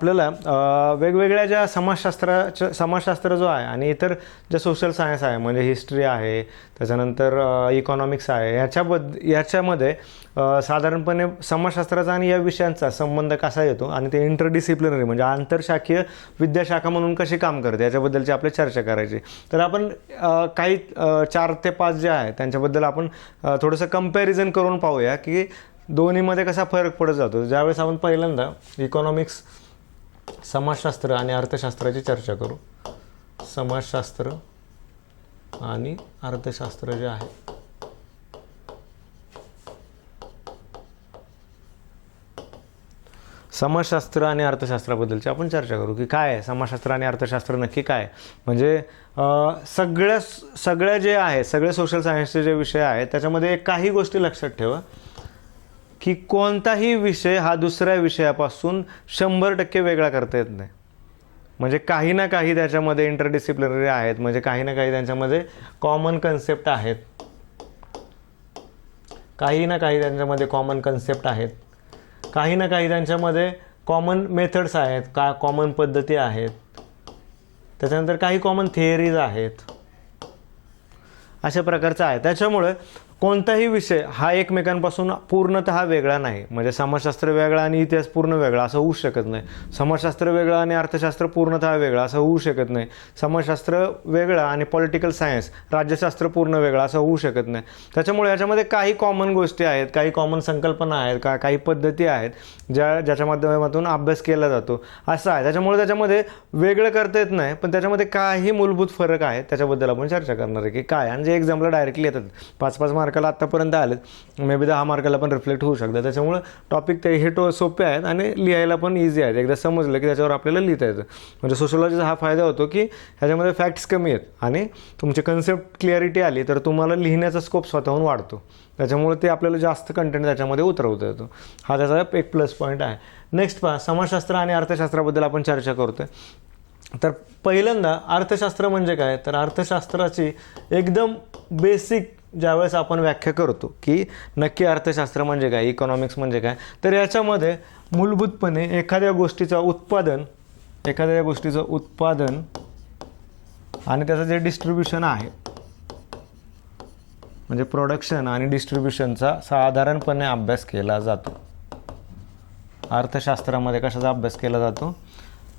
आपल्याला वेगवेगळ्या ज्या समाजशास्त्राच्या समाजशास्त्र जो आहे आणि इतर ज्या सोशल सायन्स आहे म्हणजे हिस्ट्री आहे त्याच्यानंतर इकॉनॉमिक्स आहे याच्याबद्द याच्यामध्ये साधारणपणे समाजशास्त्राचा आणि या विषयांचा संबंध कसा येतो आणि ते इंटरडिसिप्लिनरी म्हणजे आंतरशाखीय विद्याशाखा म्हणून कशी काम करते याच्याबद्दलची आपली चर्चा करायची. तर आपण काही चार ते पाच जे आहे त्यांच्याबद्दल आपण थोडंसं कंपॅरिझन करून पाहूया की दोन्हीमध्ये कसा फरक पडत जातो. ज्यावेळेस आपण पहिल्यांदा इकॉनॉमिक्स समाजशास्त्र आणि अर्थशास्त्राची चर्चा करू. समाजशास्त्र आणि अर्थशास्त्र जे आहे. समाजशास्त्र आणि अर्थशास्त्राबद्दलची आपण चर्चा करू की काय आहे? समाजशास्त्र आणि अर्थशास्त्र नक्की काय म्हणजे सगळ्या सगळ्या जे आहे सगळे सोशल सायन्सचे जे विषय आहेत त्याच्यामध्ये काही गोष्टी लक्षात ठेवा. की कोणताही विषय हा दुसऱ्या विषयापासून शंभर टक्के वेगळा करता येत नाही. म्हणजे काही ना काही त्याच्यामध्ये इंटरडिसिप्लिनरी आहेत म्हणजे काही ना काही त्यांच्यामध्ये कॉमन कन्सेप्ट आहेत. काही ना काही त्यांच्यामध्ये कॉमन कन्सेप्ट आहेत. काही ना काही त्यांच्यामध्ये कॉमन मेथड्स आहेत का कॉमन पद्धती आहेत. त्याच्यानंतर काही कॉमन थिअरीज आहेत. अशा प्रकारचं आहे. त्याच्यामुळे कोणताही विषय हा एकमेकांपासून पूर्णतः वेगळा नाही. म्हणजे समाजशास्त्र वेगळा आणि इतिहास पूर्ण वेगळा असं होऊ शकत नाही. समाजशास्त्र वेगळं आणि अर्थशास्त्र पूर्णतः वेगळं असं होऊ शकत नाही. समाजशास्त्र वेगळं आणि पॉलिटिकल सायन्स राज्यशास्त्र पूर्ण वेगळं असं होऊ शकत नाही. त्याच्यामुळे याच्यामध्ये काही कॉमन गोष्टी आहेत काही कॉमन संकल्पना आहेत का काही पद्धती आहेत ज्या ज्याच्या माध्यमातून अभ्यास केला जातो. असं आहे. त्याच्यामुळे त्याच्यामध्ये वेगळं करता येत नाही पण त्याच्यामध्ये काही मूलभूत फरक आहेत त्याच्याबद्दल आपण चर्चा करणार आहे की काय. आणि जे एक्झामला डायरेक्टली येतात पाच पाच मार्काला आत्तापर्यंत आलेत. मे बी दहा मार्काला पण रिफ्लेक्ट होऊ शकतात. त्याच्यामुळं टॉपिक ते हे टो सोपे आहेत आणि लिहायला पण इझी आहेत. एकदा समजलं की त्याच्यावर आपल्याला लिहिता येतं. म्हणजे सोशोलॉजीचा हा फायदा होतो की ह्याच्यामध्ये फॅक्ट्स कमी आहेत आणि तुमची कन्सेप्ट क्लिअरिटी आली तर तुम्हाला लिहिण्याचा स्कोप स्वतःहून वाढतो. त्याच्यामुळे ते आपल्याला जास्त कंटेंट त्याच्यामध्ये उतरवता येतो. हा त्याचा एक प्लस पॉईंट आहे. नेक्स्ट पहा समाजशास्त्र आणि अर्थशास्त्राबद्दल आपण चर्चा करतो आहे तर पहिल्यांदा अर्थशास्त्र म्हणजे काय? तर अर्थशास्त्राची एकदम बेसिक ज्यावेळेस आपण व्याख्या करतो की नक्की अर्थशास्त्र म्हणजे काय इकॉनॉमिक्स म्हणजे काय तर याच्यामध्ये मूलभूतपणे एखाद्या गोष्टीचं उत्पादन एखाद्या गोष्टीचं उत्पादन आणि त्याचं जे डिस्ट्रीब्युशन आहे म्हणजे प्रोडक्शन आणि डिस्ट्रीब्युशनचा साधारणपणे अभ्यास केला जातो. अर्थशास्त्रामध्ये कशाचा अभ्यास केला जातो?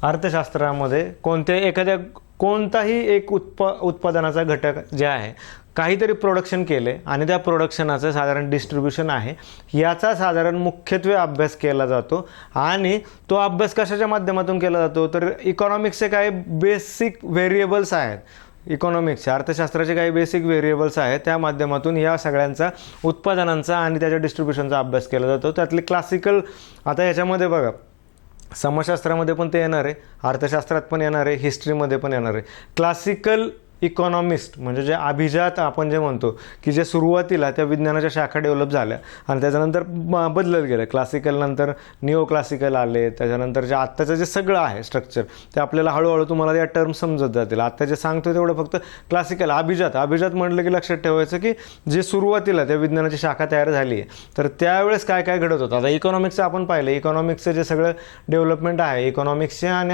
अर्थशास्त्रामध्ये कोणत्या एखाद्या कोणताही एक उत्प उत्पादनाचा घटक जे आहे काहीतरी प्रोडक्शन केले आणि त्या प्रोडक्शनाचं साधारण डिस्ट्रीब्युशन आहे याचा साधारण मुख्यत्वे अभ्यास केला जातो आणि तो अभ्यास कशाच्या माध्यमातून केला जातो? तर इकॉनॉमिक्सचे काही बेसिक व्हेरिएबल्स आहेत. इकॉनॉमिक्सचे अर्थशास्त्राचे काही बेसिक व्हेरिएबल्स आहेत त्या माध्यमातून या सगळ्यांचा उत्पादनांचा आणि त्याच्या डिस्ट्रीब्युशनचा अभ्यास केला जातो. त्यातले क्लासिकल आता याच्यामध्ये बघा समाजशास्त्रामध्ये पण ते येणार आहे अर्थशास्त्रात पण येणार आहे हिस्ट्रीमध्ये पण येणार आहे. क्लासिकल इकॉनॉमिस्ट म्हणजे जे अभिजात आपण जे म्हणतो की जे सुरुवातीला त्या विज्ञानाच्या शाखा डेव्हलप झाल्या आणि त्याच्यानंतर बदलत गेलं. क्लासिकल नंतर निओ क्लासिकल आले त्याच्यानंतर जे आत्ताचं जे सगळं आहे स्ट्रक्चर ते आपल्याला हळूहळू तुम्हाला या टर्म समजत जातील. आत्ता जे सांगतो तेवढं फक्त क्लासिकल अभिजात. अभिजात म्हटलं की लक्षात ठेवायचं की जे सुरुवातीला त्या विज्ञानाची शाखा तयार झाली आहे तर त्यावेळेस काय काय घडत होतं? आता इकॉनॉमिक्सचं आपण पाहिलं. इकॉनॉमिक्सचं जे सगळं डेव्हलपमेंट आहे इकॉनॉमिक्सचे आणि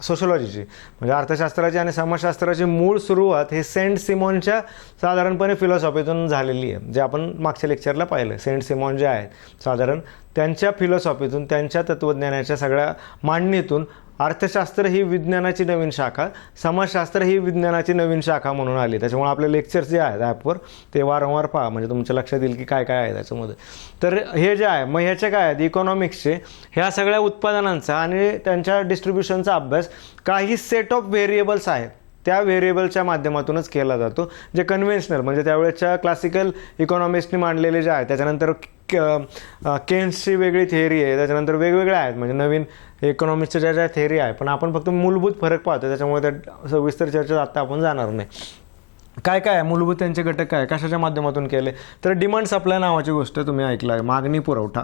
सोशोलॉजीची म्हणजे अर्थशास्त्राची आणि समाजशास्त्राची मूळ सुरुवात हे सेंट सिमॉनच्या साधारणपणे फिलॉसॉफीतून झालेली आहे. जे आपण मागच्या लेक्चरला पाहिलं. सेंट सिमॉन जे आहेत साधारण त्यांच्या फिलॉसॉफीतून त्यांच्या तत्त्वज्ञानाच्या सगळ्या मांडणीतून अर्थशास्त्र ही विज्ञानाची नवीन शाखा समाजशास्त्र ही विज्ञानाची नवीन शाखा म्हणून आली. त्याच्यामुळे आपले लेक्चर्स जे आहेत ॲपवर ते वारंवार पहा. म्हणजे तुमच्या लक्षात येईल की काय काय आहे त्याच्यामध्ये. तर हे जे आहे मग ह्याचे काय आहेत? इकॉनॉमिक्सचे ह्या सगळ्या उत्पादनांचा आणि त्यांच्या डिस्ट्रीब्युशनचा अभ्यास काही सेट ऑफ व्हेरिएबल्स आहेत. त्या व्हेरिएबलच्या माध्यमातूनच केला जातो. जे कन्व्हेन्शनल म्हणजे त्यावेळेच्या क्लासिकल इकॉनॉमिक्सनी मांडलेले जे आहेत त्याच्यानंतर केन्सची वेगळी थेअरी आहे त्याच्यानंतर वेगवेगळ्या आहेत. म्हणजे नवीन इकॉनॉमिक्सच्या ज्या ज्या थेअरी आहे पण आपण फक्त मूलभूत फरक पाहतो त्याच्यामुळे त्या सविस्तर चर्चेत आत्ता आपण जाणार नाही. काय काय आहे? मूलभूत त्यांचे घटक काय? कशाच्या माध्यमातून केले? तर डिमांड सप्लाय नावाची गोष्ट तुम्ही ऐकलं आहे मागणी पुरवठा.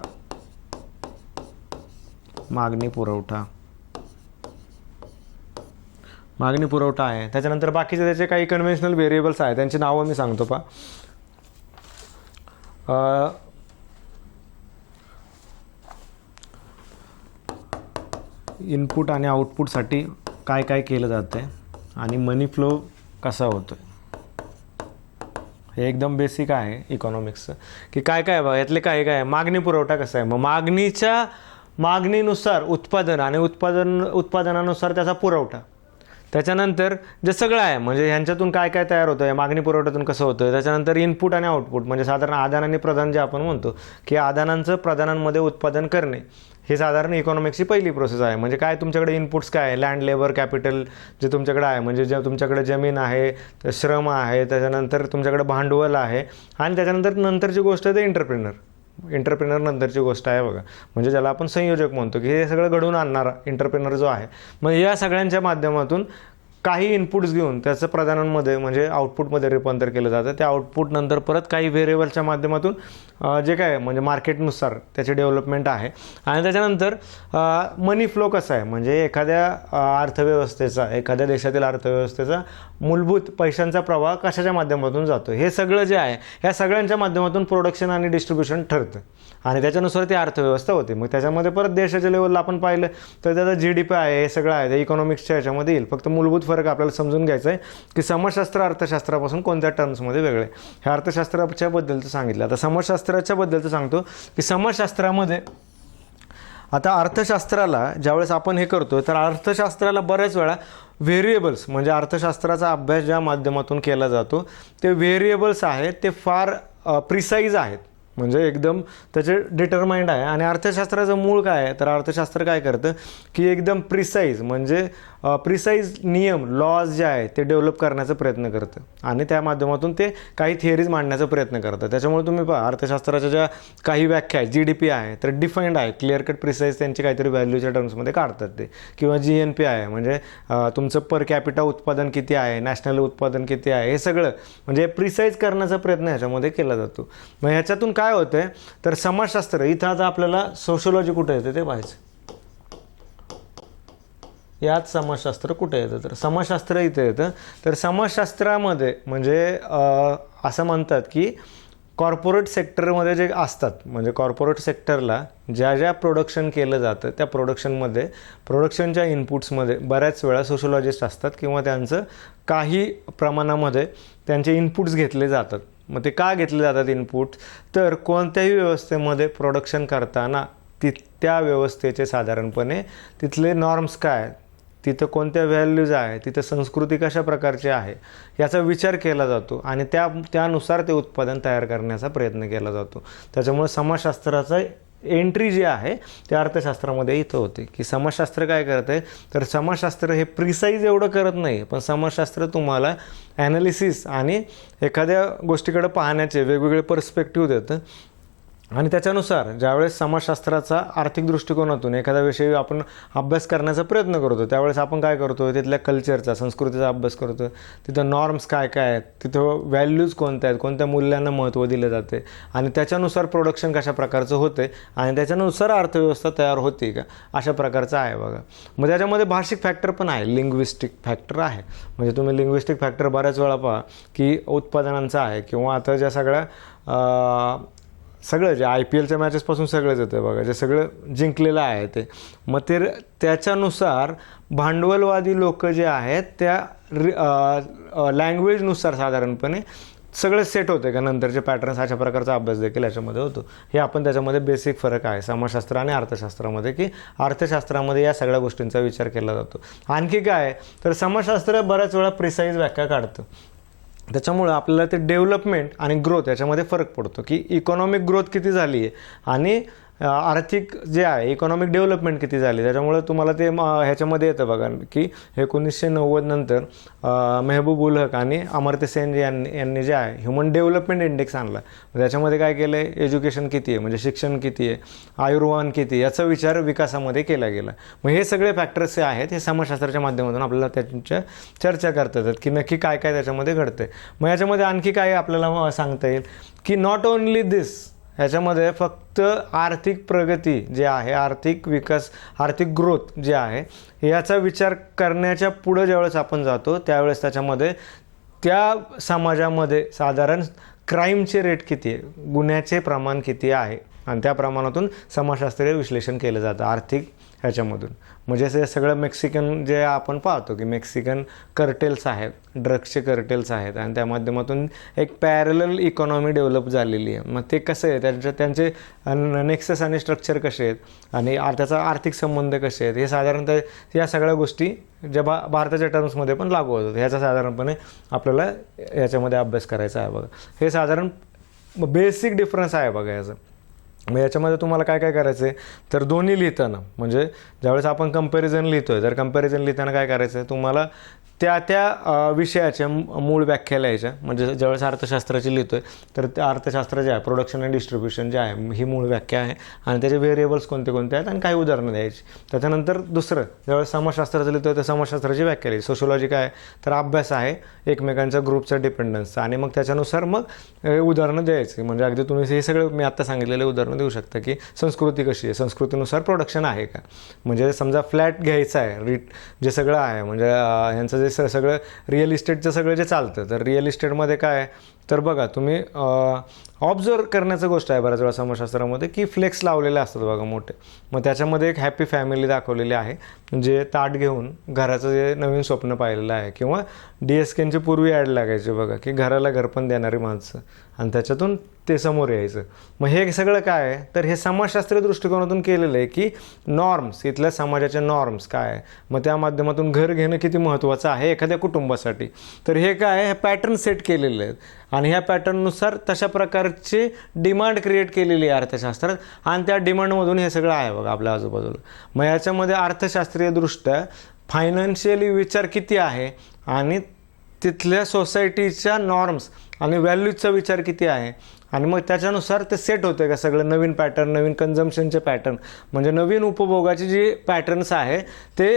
मागणी पुरवठा. मागणी पुरवठा आहे. त्याच्यानंतर बाकीचे त्याचे काही कन्व्हेन्शनल व्हेरिएबल्स आहेत. त्यांची नावं मी सांगतो पा इनपुट आणि आउटपुटसाठी काय काय केलं जातं आहे आणि मनी फ्लो कसा होतो हे एकदम बेसिक आहे इकॉनॉमिक्सचं की काय काय आहे बघा यातले काय काय आहे? मागणी पुरवठा कसा आहे? मग मागणीच्या मागणीनुसार उत्पादन आणि उत्पादन उत्पादनानुसार त्याचा पुरवठा. त्याच्यानंतर जे सगळं आहे म्हणजे ह्यांच्यातून काय काय तयार होतं आहे मागणी पुरवठ्यातून कसं होतं त्याच्यानंतर इनपुट आणि आउटपुट म्हणजे साधारण आदान आणि प्रदान जे आपण म्हणतो की आदानांचं प्रदानांमध्ये उत्पादन करणे. हे साधारण इकॉनॉमिक्सची पहिली प्रोसेस आहे. म्हणजे काय तुमच्याकडे इनपुट्स काय आहे? लँड लेबर कॅपिटल जे तुमच्याकडे आहे. म्हणजे जे तुमच्याकडे जमीन आहे श्रम आहे त्याच्यानंतर तुमच्याकडे भांडवल आहे आणि त्याच्यानंतर नंतरची गोष्ट आहे ते इंटरप्रिनर इंटरप्रिनर नंतरची गोष्ट आहे बघा. म्हणजे ज्याला आपण संयोजक म्हणतो की हे सगळं घडवून आणणारा इंटरप्रिनर जो आहे. मग या सगळ्यांच्या माध्यमातून काही इनपुट्स घेऊन त्याचं प्रदानांमध्ये म्हणजे आउटपुटमध्ये रूपांतर केलं जातं. त्या आउटपुट नंतर परत काही व्हेरिएबलच्या माध्यमातून जे काय आहे, म्हणजे मार्केटनुसार त्याची डेव्हलपमेंट आहे. आणि त्याच्यानंतर मनी फ्लो कसा आहे? म्हणजे एखाद्या अर्थव्यवस्थेचा एखाद्या देशातील अर्थव्यवस्थेचा मूलभूत पैशांचा प्रवाह कशाच्या माध्यमातून जातो हे सगळं जे आहे ह्या सगळ्यांच्या माध्यमातून प्रोडक्शन आणि डिस्ट्रीब्युशन ठरतं. आणि त्याच्यानुसार ती अर्थव्यवस्था होते. मग त्याच्यामध्ये परत देशाच्या लेवलला आपण पाहिलं तर त्याचा जी डी पी आहे हे सगळं आहे. ते इकॉनॉमिक्सच्या ह्याच्यामध्ये येईल. फक्त मूलभूत फरक आपल्याला समजून घ्यायचा आहे की समाजशास्त्र अर्थशास्त्रापासून कोणत्या टर्म्समध्ये वेगळे हे अर्थशास्त्राच्या बद्दलचं सांगितलं. आता समाजशास्त्राच्या बद्दलचं सांगतो की समाजशास्त्रामध्ये आता अर्थशास्त्राला ज्यावेळेस आपण हे करतो तर अर्थशास्त्राला बऱ्याच वेळा व्हेरिएबल्स म्हणजे अर्थशास्त्राचा अभ्यास ज्या माध्यमातून केला जातो ते व्हेरिएबल्स आहेत ते फार प्रिसाईज आहेत. म्हणजे एकदम त्याचे डिटरमाइंड आहे. आणि अर्थशास्त्राचं मूळ काय आहे? तर अर्थशास्त्र काय करतं? की एकदम प्रिसाईज म्हणजे प्रिसाईज नियम लॉज जे आहे ते डेव्हलप करण्याचा प्रयत्न करतं. आणि त्या माध्यमातून ते काही थिअरीज मांडण्याचा प्रयत्न करतं. त्याच्यामुळे तुम्ही पहा अर्थशास्त्राच्या ज्या काही व्याख्या आहेत जी डी पी आहे तर डिफाईंड आहे क्लिअर कट प्रिसाईज त्यांची काहीतरी व्हॅल्यूच्या टर्म्समध्ये काढतात ते. किंवा जी एन पी आहे म्हणजे तुमचं पर कॅपिटा उत्पादन किती आहे नॅशनल उत्पादन किती आहे हे सगळं म्हणजे प्रिसाईज करण्याचा प्रयत्न ह्याच्यामध्ये केला जातो. मग ह्याच्यातून काय होतं तर समाजशास्त्र इथं आता आपल्याला सोशोलॉजी कुठं येते ते पाहायचं. यात समाजशास्त्र कुठे येतं? तर समाजशास्त्र इथे येतं. तर समाजशास्त्रामध्ये म्हणजे असं म्हणतात की कॉर्पोरेट सेक्टरमध्ये जे असतात म्हणजे कॉर्पोरेट सेक्टरला ज्या ज्या प्रोडक्शन केलं जातं त्या प्रोडक्शनमध्ये प्रोडक्शनच्या इनपुट्समध्ये बऱ्याच वेळा सोशोलॉजिस्ट असतात किंवा त्यांचं काही प्रमाणामध्ये त्यांचे इनपुट्स घेतले जातात. मग ते का घेतले जातात इनपुट तर कोणत्याही व्यवस्थेमध्ये प्रोडक्शन करताना ति त्या व्यवस्थेचे साधारणपणे तिथले नॉर्म्स काय? आहेत तिथं कोणत्या व्हॅल्यूज आहे तिथं संस्कृती कशा प्रकारची आहे याचा विचार केला जातो आणि त्या त्यानुसार ते उत्पादन तयार करण्याचा प्रयत्न केला जातो. त्याच्यामुळे समाजशास्त्राचं एंट्री जी आहे ते अर्थशास्त्रामध्ये इथं होते. की समाजशास्त्र काय करते तर समाजशास्त्र हे प्रिसाईज एवढं करत नाही पण समाजशास्त्र तुम्हाला ॲनालिसिस आणि एखाद्या गोष्टीकडे पाहण्याचे वेगवेगळे पर्स्पेक्टिव्ह देतं. आणि त्याच्यानुसार ज्यावेळेस समाजशास्त्राचा आर्थिक दृष्टिकोनातून एखादा विषय आपण अभ्यास करण्याचा प्रयत्न करतो त्यावेळेस आपण काय करतो तिथल्या कल्चरचा संस्कृतीचा अभ्यास करतो तिथं नॉर्म्स काय काय आहेत? तिथं व्हॅल्यूज कोणत्या आहेत? कोणत्या मूल्यांना महत्त्व दिलं जाते आणि त्याच्यानुसार प्रोडक्शन कशा प्रकारचं होते आणि त्याच्यानुसार अर्थव्यवस्था तयार होते का? अशा प्रकारचं आहे बघा. मग त्याच्यामध्ये भाषिक फॅक्टर पण आहे. लिंग्विस्टिक फॅक्टर आहे. म्हणजे तुम्ही लिंग्विस्टिक फॅक्टर बऱ्याच वेळा पहा की उत्पादनांचा आहे किंवा आता ज्या सगळ्या सगळं जे आय पी एलच्या मॅचेसपासून सगळंच येतं बघा. जे सगळं जिंकलेलं आहे ते. मग ते त्याच्यानुसार भांडवलवादी लोक जे आहेत त्या लँग्वेजनुसार साधारणपणे सगळं सेट होते का? नंतरचे पॅटर्न्स अशा प्रकारचा अभ्यास देखील याच्यामध्ये होतो. हे आपण त्याच्यामध्ये बेसिक फरक आहे. समाजशास्त्र आणि अर्थशास्त्रामध्ये की अर्थशास्त्रामध्ये या सगळ्या गोष्टींचा विचार केला जातो. आणखी काय? तर समाजशास्त्र बऱ्याच वेळा प्रिसाईज व्याख्या काढतं. त्याच्यामुळं आपल्याला ते डेव्हलपमेंट आणि ग्रोथ याच्यामध्ये फरक पडतो की इकॉनॉमिक ग्रोथ किती झाली आहे आणि आर्थिक जे आहे इकॉनॉमिक डेव्हलपमेंट किती झाली त्याच्यामुळे तुम्हाला ते ह्याच्यामध्ये येतं बघा की एकोणीसशे नव्वद नंतर मेहबूब उल हक आणि अमर्त्य सेन यांनी यांनी जे आहे ह्युमन डेव्हलपमेंट इंडेक्स आणला. त्याच्यामध्ये काय केलं आहे एज्युकेशन किती आहे म्हणजे शिक्षण किती आहे आयुर्वान किती आहे याचा विचार विकासामध्ये केला गेला. मग हे सगळे फॅक्टर्स जे आहेत हे समाजशास्त्राच्या माध्यमातून आपल्याला त्यांच्या चर्चा करता येतात की नक्की काय काय त्याच्यामध्ये घडतंय. मग याच्यामध्ये आणखी काय आपल्याला सांगता येईल की नॉट ओन्ली दिस ह्याच्यामध्ये फक्त आर्थिक प्रगती जे आहे आर्थिक विकास आर्थिक ग्रोथ जे आहे याचा विचार करण्याच्या पुढं ज्यावेळेस आपण जातो त्यावेळेस त्याच्यामध्ये त्या समाजामध्ये साधारण क्राईमचे रेट किती आहे? गुन्ह्याचे प्रमाण किती आहे? आणि त्या प्रमाणातून समाजशास्त्रीय विश्लेषण केलं जातं आर्थिक ह्याच्यामधून. म्हणजे हे सगळं मेक्सिकन जे आपण पाहतो की मेक्सिकन कर्टेल्स आहेत ड्रग्सचे कर्टेल्स आहेत आणि त्या माध्यमातून एक पॅरल इकॉनॉमी डेव्हलप झालेली आहे. मग ते कसं आहे? त्यांच्या त्यांचे नेक्सस आणि स्ट्रक्चर कसे आहेत? आणि त्याचा आर्थिक संबंध कसे आहेत? हे साधारणतः या सगळ्या गोष्टी ज्या भा भारताच्या टर्म्समध्ये पण लागू होतात. ह्याचा साधारणपणे आपल्याला याच्यामध्ये अभ्यास करायचा आहे बघा. हे साधारण बेसिक डिफरन्स आहे बघा याचं. मग याच्यामध्ये तुम्हाला काय काय करायचं आहे तर दोन्ही लिहिताना म्हणजे ज्यावेळेस आपण कंपॅरिझन लिहितोय तर कंपॅरिझन लिहिताना काय करायचं आहे तुम्हाला त्या त्या विषयाच्या मू- मूळ व्याख्या लिहायच्या. म्हणजे ज्यावेळेस अर्थशास्त्राची लिहितोय तर त्या अर्थशास्त्र जे आहे प्रोडक्शन अँड डिस्ट्रीब्युशन जे आहे ही मूळ व्याख्या आहे. आणि त्याचे व्हेरिएबल्स कोणते कोणते आहेत आणि काही उदाहरणं द्यायची. त्याच्यानंतर दुसरं ज्यावेळेस समाजशास्त्राचं लिहितोय तर समाजशास्त्राची व्याख्या लिहिली सोशोलॉजी काय आहे? तर अभ्यास आहे एकमेकांच्या ग्रुपचा डिपेंडन्सचा आणि मग त्याच्यानुसार मग उदाहरणं द्यायची. म्हणजे अगदी तुम्ही हे सगळं मी आत्ता सांगितलेले उदाहरणं देऊ शकता की संस्कृती कशी आहे? संस्कृतीनुसार प्रोडक्शन आहे का? म्हणजे समजा फ्लॅट घ्यायचा आहे रीट जे सगळं आहे म्हणजे ह्यांचं जे स सगळं रिअल इस्टेटचं सगळं जे चालतं तर रिअल इस्टेटमध्ये काय आहे? तर बघा तुम्ही ऑब्झर्व करण्याचं गोष्ट आहे बऱ्याच वेळा समाजशास्त्रामध्ये की फ्लेक्स लावलेले असतात बघा मोठे. मग त्याच्यामध्ये एक हॅपी फॅमिली दाखवलेली आहे जे ताट घेऊन घराचं जे नवीन स्वप्न पाहिलेलं आहे किंवा डी एस केनचे पूर्वी ॲड लागायचे बघा की घराला घरपण देणारी माणसं आणि त्याच्यातून ते समोर यायचं. मग हे सगळं काय आहे? तर हे समाजशास्त्रीय दृष्टिकोनातून केलेलं आहे की नॉर्म्स इथल्या समाजाचे नॉर्म्स काय आहे? मग त्या माध्यमातून घर घेणं किती महत्त्वाचं आहे एखाद्या कुटुंबासाठी? तर हे काय आहे? हे पॅटर्न सेट केलेले आहेत. आणि ह्या पॅटर्ननुसार तशा प्रकारची डिमांड क्रिएट केलेली आहे अर्थशास्त्रात आणि त्या डिमांडमधून हे सगळं आहे बघा आपल्या आजूबाजूला. मग याच्यामध्ये अर्थशास्त्रीयदृष्ट्या फायनान्शियली विचार किती आहे? आणि तिथल्या सोसायटीच्या नॉर्म्स आणि व्हॅल्यूजचा विचार किती आहे? आणि मग त्याच्यानुसार ते सेट होते का सगळं नवीन पॅटर्न नवीन कन्झम्पशनचे पॅटर्न म्हणजे नवीन उपभोगाची जी पॅटर्न्स आहे ते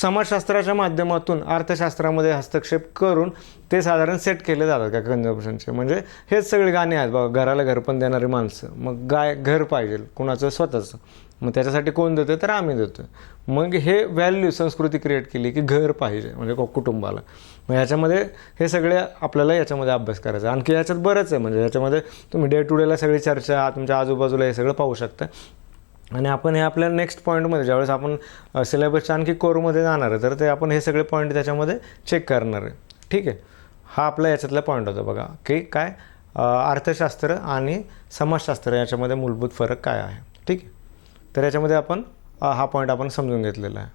समाजशास्त्राच्या माध्यमातून अर्थशास्त्रामध्ये हस्तक्षेप करून ते साधारण सेट केले जातात का कन्झम्पशनचे म्हणजे हेच सगळे गाणे आहेत बघा घराला घरपण देणारी माणसं. मग गाय घर पाहिजे कुणाचं स्वतःचं. मग त्याच्यासाठी कोण देतं तर आम्ही देतो मग हे व्हॅल्यू संस्कृती क्रिएट केली की घर पाहिजे म्हणजे को- कुटुंबाला. मग याच्यामध्ये हे सगळे आपल्याला याच्यामध्ये अभ्यास करायचा. आणखी याच्यात बरंच आहे म्हणजे याच्यामध्ये तुम्ही डे टू डेला सगळी चर्चा तुमच्या आजूबाजूला हे सगळं पाहू शकता. आणि आपण हे आपल्या नेक्स्ट पॉईंटमध्ये ज्यावेळेस आपण सिलेबसच्या आणखी कोरमध्ये जाणार आहे तर ते आपण हे सगळे पॉईंट त्याच्यामध्ये चेक करणार आहे. ठीक आहे? हा आपला याच्यातला पॉईंट होता बघा की काय अर्थशास्त्र आणि समाजशास्त्र याच्यामध्ये मूलभूत फरक काय आहे. ठीक आहे? तर याच्यामध्ये आपण हा पॉईंट आपण समजून घेतलेला आहे.